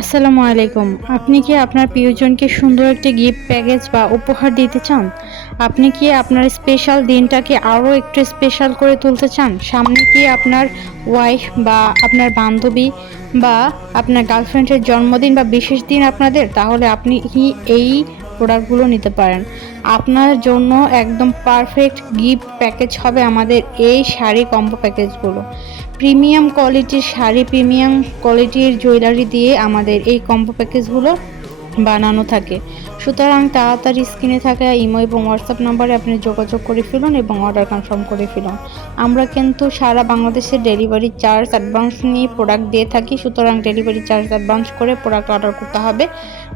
আসসালামু আলাইকুম। আপনি কি আপনার প্রিয়জনকে সুন্দর একটি গিফট প্যাকেজ বা উপহার দিতে চান? আপনি কি আপনার স্পেশাল দিনটাকে আরও একটু স্পেশাল করে তুলতে চান? সামনে কি আপনার ওয়াইফ বা আপনার বান্ধবী বা আপনার গার্লফ্রেন্ডের জন্মদিন বা বিশেষ দিন আপনাদের? তাহলে আপনি কি এই প্রোডাক্টগুলো নিতে পারেন। আপনার জন্য একদম পারফেক্ট গিফট প্যাকেজ হবে আমাদের এই শাড়ি কম্বো প্যাকেজগুলো। প্রিমিয়াম কোয়ালিটির শাড়ি, প্রিমিয়াম কোয়ালিটির জুয়েলারি দিয়ে আমাদের এই কম্বো প্যাকেজগুলো বানানো থাকে। সুতরাং তাড়াতাড়ি স্ক্রিনে থাকা ইমো এবং হোয়াটসঅ্যাপ নাম্বারে আপনি যোগাযোগ করে ফেলুন এবং অর্ডার কনফার্ম করে ফেলুন। আমরা কিন্তু সারা বাংলাদেশে ডেলিভারি চার্জ অ্যাডভান্স নিয়ে প্রোডাক্ট দিয়ে থাকি। সুতরাং ডেলিভারি চার্জ অ্যাডভান্স করে প্রোডাক্ট অর্ডার করতে হবে।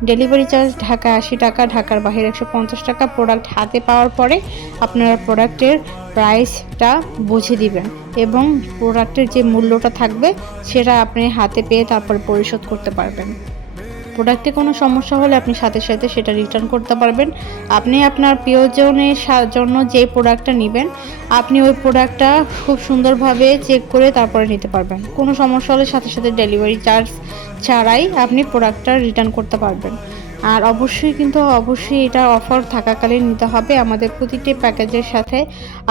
ডেলিভারি চার্জ ঢাকা ৮০ টাকা, ঢাকার বাইরে ১৫০ টাকা। প্রোডাক্ট হাতে পাওয়ার পরে আপনারা প্রোডাক্টের প্রাইসটা বুঝে দিবেন এবং প্রোডাক্টের যে মূল্যটা থাকবে সেটা আপনি হাতে পেয়ে তারপর পরিশোধ করতে পারবেন। প্রোডাক্টে কোনো সমস্যা হলে আপনি সাথে সাথে সেটা রিটার্ন করতে পারবেন। আপনি আপনার প্রিয়জনের জন্য যে প্রোডাক্টটা নেবেন, আপনি ওই প্রোডাক্টটা খুব সুন্দরভাবে চেক করে তারপরে নিতে পারবেন। কোনো সমস্যা হলে সাথে সাথে ডেলিভারি চার্জ ছাড়াই আপনি প্রোডাক্টটা রিটার্ন করতে পারবেন। আর অবশ্যই এটা অফার থাকাকালীন নিতে হবে। আমাদের প্রতিটি প্যাকেজের সাথে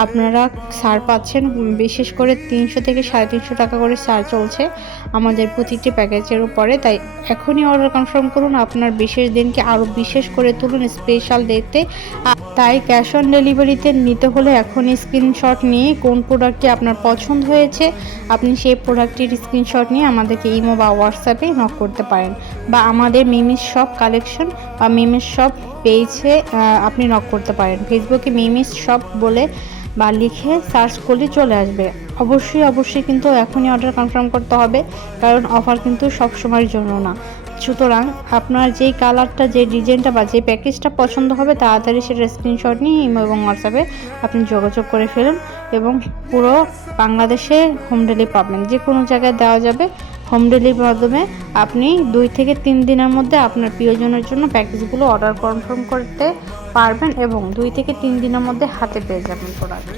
আপনারা ছাড় পাচ্ছেন। বিশেষ করে ৩০০ থেকে ৩৫০ টাকা করে ছাড় চলছে আমাদের প্রতিটি প্যাকেজের উপরে। তাই এখনই অর্ডার কনফার্ম করুন। আপনার বিশেষ দিনকে আরও বিশেষ করে তুলুন স্পেশাল ডেতে। তাই ক্যাশ অন ডেলিভারিতে নিতে হলে এখনই স্ক্রিনশট নিয়ে কোন প্রোডাক্টটি আপনার পছন্দ হয়েছে আপনি সেই প্রোডাক্টটির স্ক্রিনশট নিয়ে আমাদেরকে ইমো বা হোয়াটসঅ্যাপে নক করতে পারেন, বা আমাদের মিমিস শপ কালেকশন বা মিমিস শপ পেজে আপনি নক করতে পারেন। ফেসবুকে মিমিস শপ বলে বা লিখে সার্চ করলে চলে আসবে। অবশ্যই কিন্তু এখনই অর্ডার কনফার্ম করতে হবে, কারণ অফার কিন্তু সব সময়ের জন্য না। সুতরাং আপনার যেই কালারটা, যে ডিজাইনটা বা যে প্যাকেজটা পছন্দ হবে তাড়াতাড়ি সেটা স্ক্রিনশট নিয়ে ইমো এবং হোয়াটসঅ্যাপে আপনি যোগাযোগ করে ফেলুন এবং পুরো বাংলাদেশে হোম ডেলিভারি পাবেন। যে কোনো জায়গায় দেওয়া যাবে। হোম ডেলিভারির মাধ্যমে আপনি ২ থেকে ৩ দিনের মধ্যে আপনার প্রিয়জনের জন্য প্যাকেজগুলো অর্ডার কনফার্ম করতে পারবেন এবং ২ থেকে ৩ দিনের মধ্যে হাতে পেয়ে যাবেন প্রোডাক্ট।